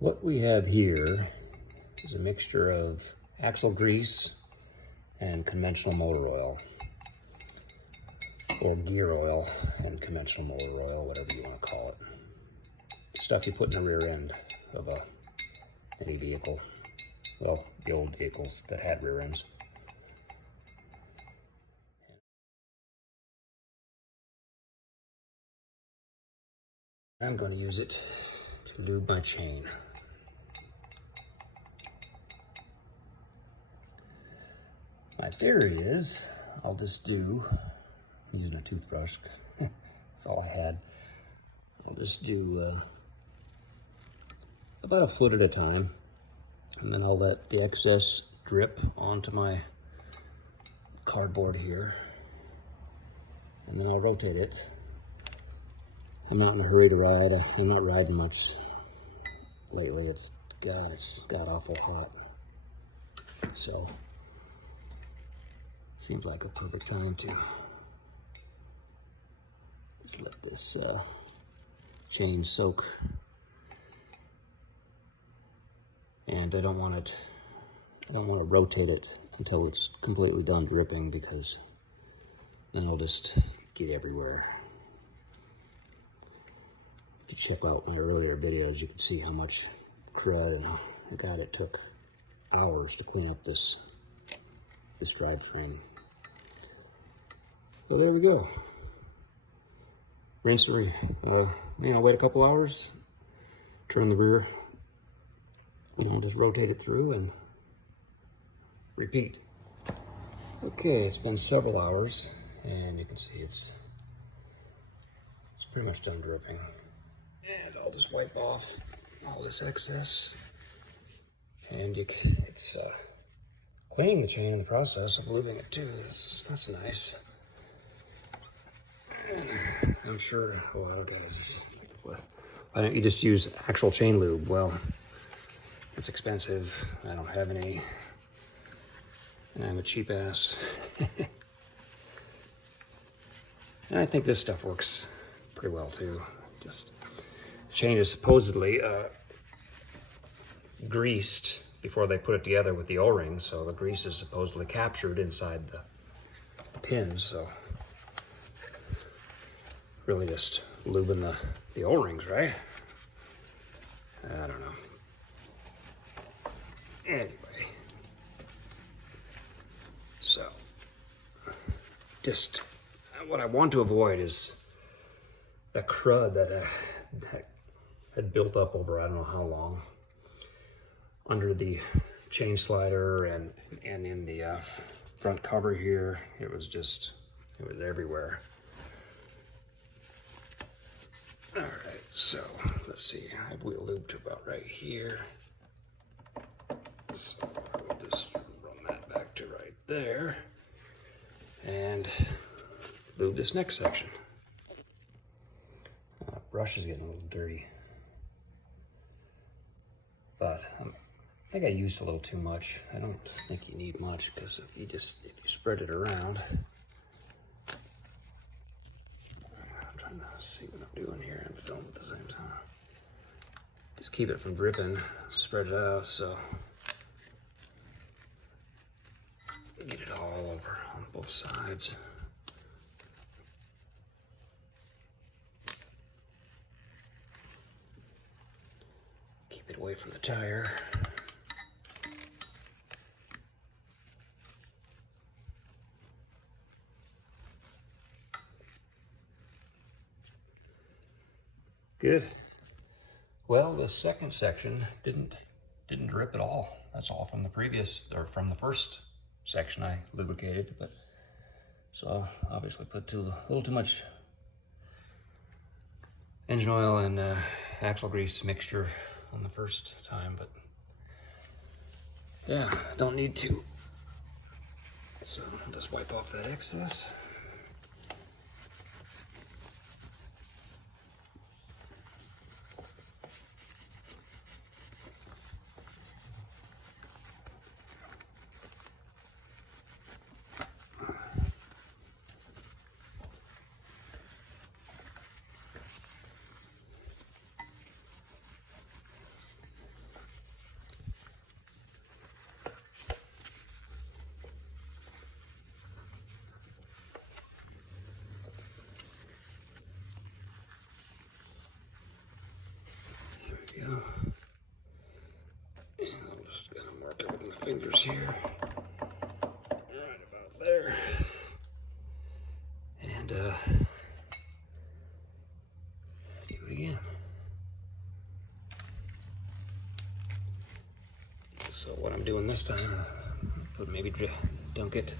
What we have here is a mixture of axle grease and conventional motor oil, or gear oil and conventional motor oil, whatever you want to call it. Stuff you put in the rear end of any vehicle. Well, the old vehicles that had rear ends. I'm going to use it to lube my chain. My theory is I'll just do, using a toothbrush, that's all I had. I'll just do about a foot at a time, and then I'll let the excess drip onto my cardboard here, and then I'll rotate it. I'm not in a hurry to ride. I'm not riding much lately. It's got awful hot. So, seems like a perfect time to just let this chain soak. And I don't want to rotate it until it's completely done dripping, because then it'll just get everywhere. If you check out my earlier videos, you can see how much crud and how, God, it took hours to clean up this drivetrain. So there we go. Rinse, wait a couple hours, turn the rear, just rotate it through and repeat. Okay, it's been several hours, and you can see it's pretty much done dripping. And I'll just wipe off all this excess, and it's cleaning the chain in the process of lubing it too. That's nice. And I'm sure a lot of guys, why don't you just use actual chain lube? Well, it's expensive. I don't have any, and I'm a cheap ass. And I think this stuff works pretty well too. Just the chain is supposedly greased before they put it together with the O-ring, so the grease is supposedly captured inside the pins. So really just lubing the O-rings, right? I don't know. Anyway, so just what I want to avoid is the crud that had built up over I don't know how long under the chain slider and in the front cover here. It was everywhere. All right, so let's see. I've wheel lubed to about right here. So we'll just run that back to right there and lube this next section. Brush is getting a little dirty, but I think I used a little too much. I don't think you need much, because if you spread it around, I'm trying to see what I'm doing here and film at the same time. Just keep it from dripping, spread it out so get it all over on both sides. Keep it away from the tire. Good. Well, the second section didn't drip at all. That's all from the first section I lubricated, but so obviously put a little too much engine oil and axle grease mixture on the first time, but yeah, don't need to. So I'll just wipe off that excess. go. And I'll just kind of mark it with my fingers here. Right about there. And do it again. So what I'm doing this time, maybe dunk it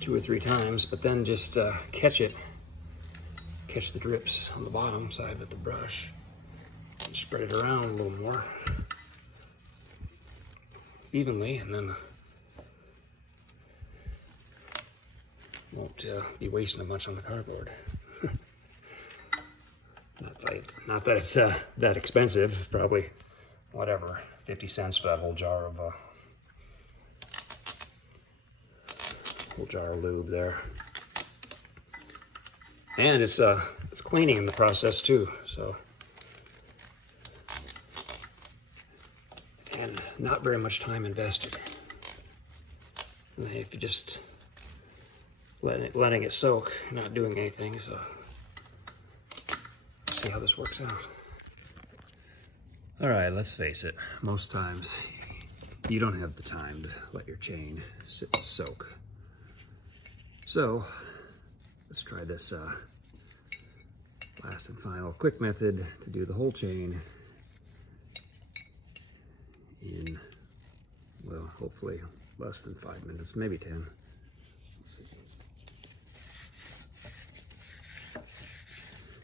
2 or 3 times, but then just catch the drips on the bottom side with the brush, and spread it around a little more evenly, and then won't be wasting a bunch on the cardboard. Not that it's that expensive, probably whatever, 50 cents for that whole jar of lube there. And it's cleaning in the process too, so. And not very much time invested. And if you just letting it soak, not doing anything, so let's see how this works out. All right, let's face it, most times you don't have the time to let your chain sit and soak. So let's try this last and final quick method to do the whole chain in, well, hopefully less than 5 minutes, maybe 10. Let's see.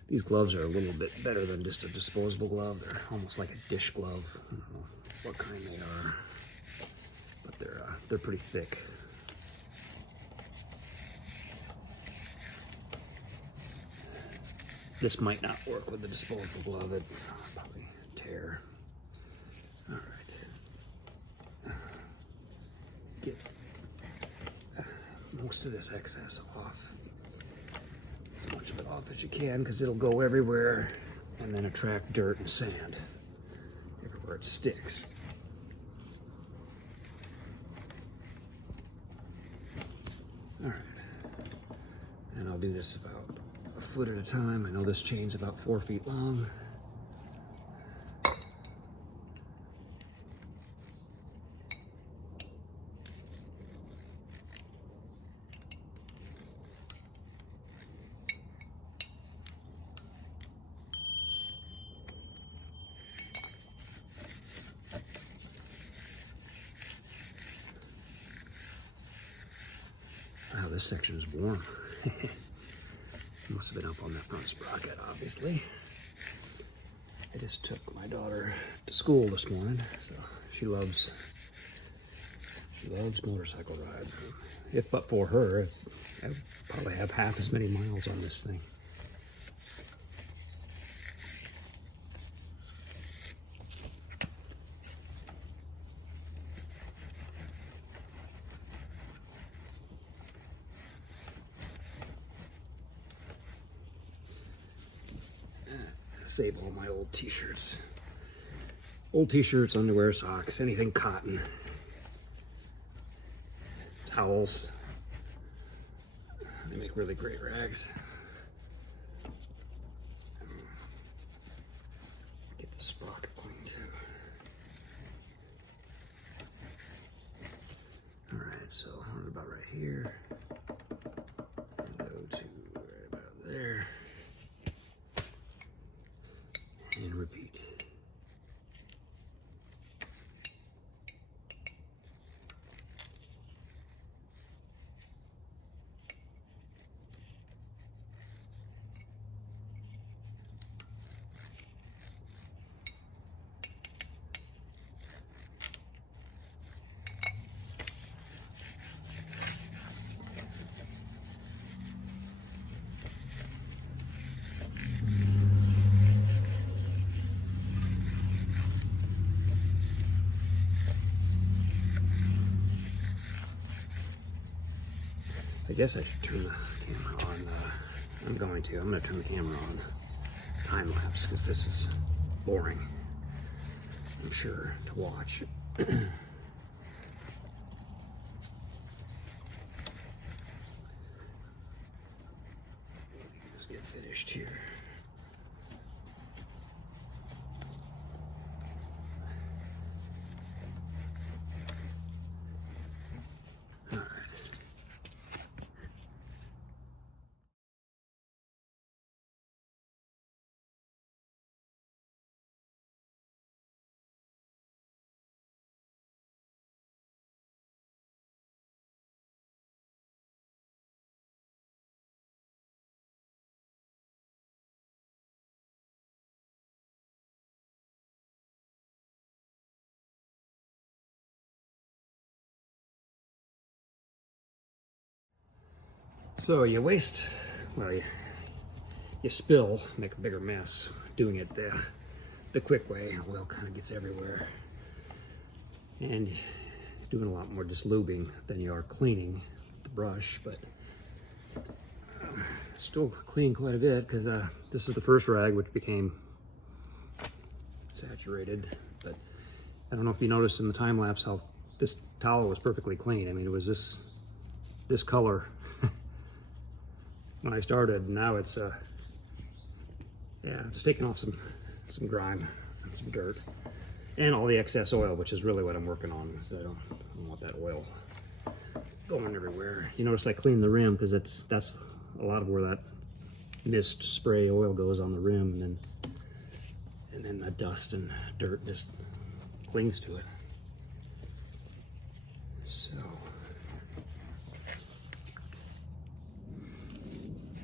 These gloves are a little bit better than just a disposable glove. They're almost like a dish glove. I don't know what kind they are, but they're pretty thick. This might not work with the disposable glove. It'd probably tear. All right. Get most of this excess off. As much of it off as you can, because it'll go everywhere and then attract dirt and sand everywhere it sticks. All right. And I'll do this about a foot at a time. I know this chain's about 4 feet long. Wow, this section is warm. Must have been up on that front sprocket, obviously. I just took my daughter to school this morning, so she loves motorcycle rides. If but for her, I'd probably have half as many miles on this thing. Save all my old t-shirts. Old t-shirts, underwear, socks, anything cotton. Towels. They make really great rags. Get the sprocket clean too. All right, so I'm about right here. And go to right about there. And repeat. I guess I should turn the camera on. I'm going to turn the camera on time lapse because this is boring, I'm sure, to watch. Just get finished here. So you waste, well, you spill, make a bigger mess doing it the quick way. Oil kind of gets everywhere. And you're doing a lot more just lubing than you are cleaning the brush, but still clean quite a bit because this is the first rag which became saturated. But I don't know if you noticed in the time lapse how this towel was perfectly clean. I mean, it was this color when I started. Now it's yeah, it's taken off some grime, some dirt, and all the excess oil, which is really what I'm working on. So I don't want that oil going everywhere. You notice I cleaned the rim because that's a lot of where that mist spray oil goes on the rim, and then the dust and dirt just clings to it. So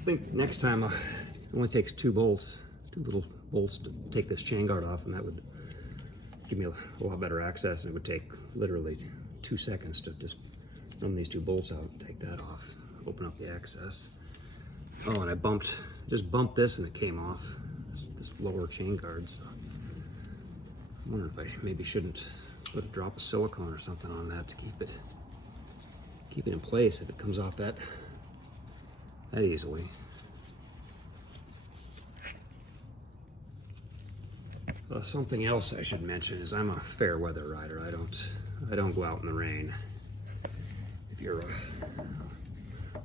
I think next time it only takes two little bolts to take this chain guard off, and that would give me a lot better access. It would take literally 2 seconds to just run these two bolts out and take that off, open up the access. Oh, and I just bumped this and it came off, this lower chain guard. So I wonder if I maybe shouldn't put a drop of silicone or something on that to keep it in place if it comes off that easily. Something else I should mention is I'm a fair weather rider. I don't go out in the rain. If you're a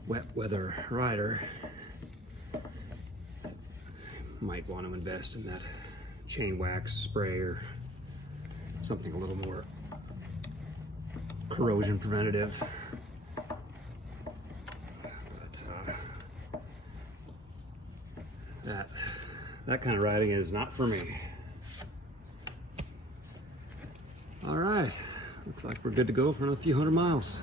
wet weather rider, you might want to invest in that chain wax spray or something a little more corrosion preventative. But that kind of riding is not for me. All right, looks like we're good to go for another few hundred miles.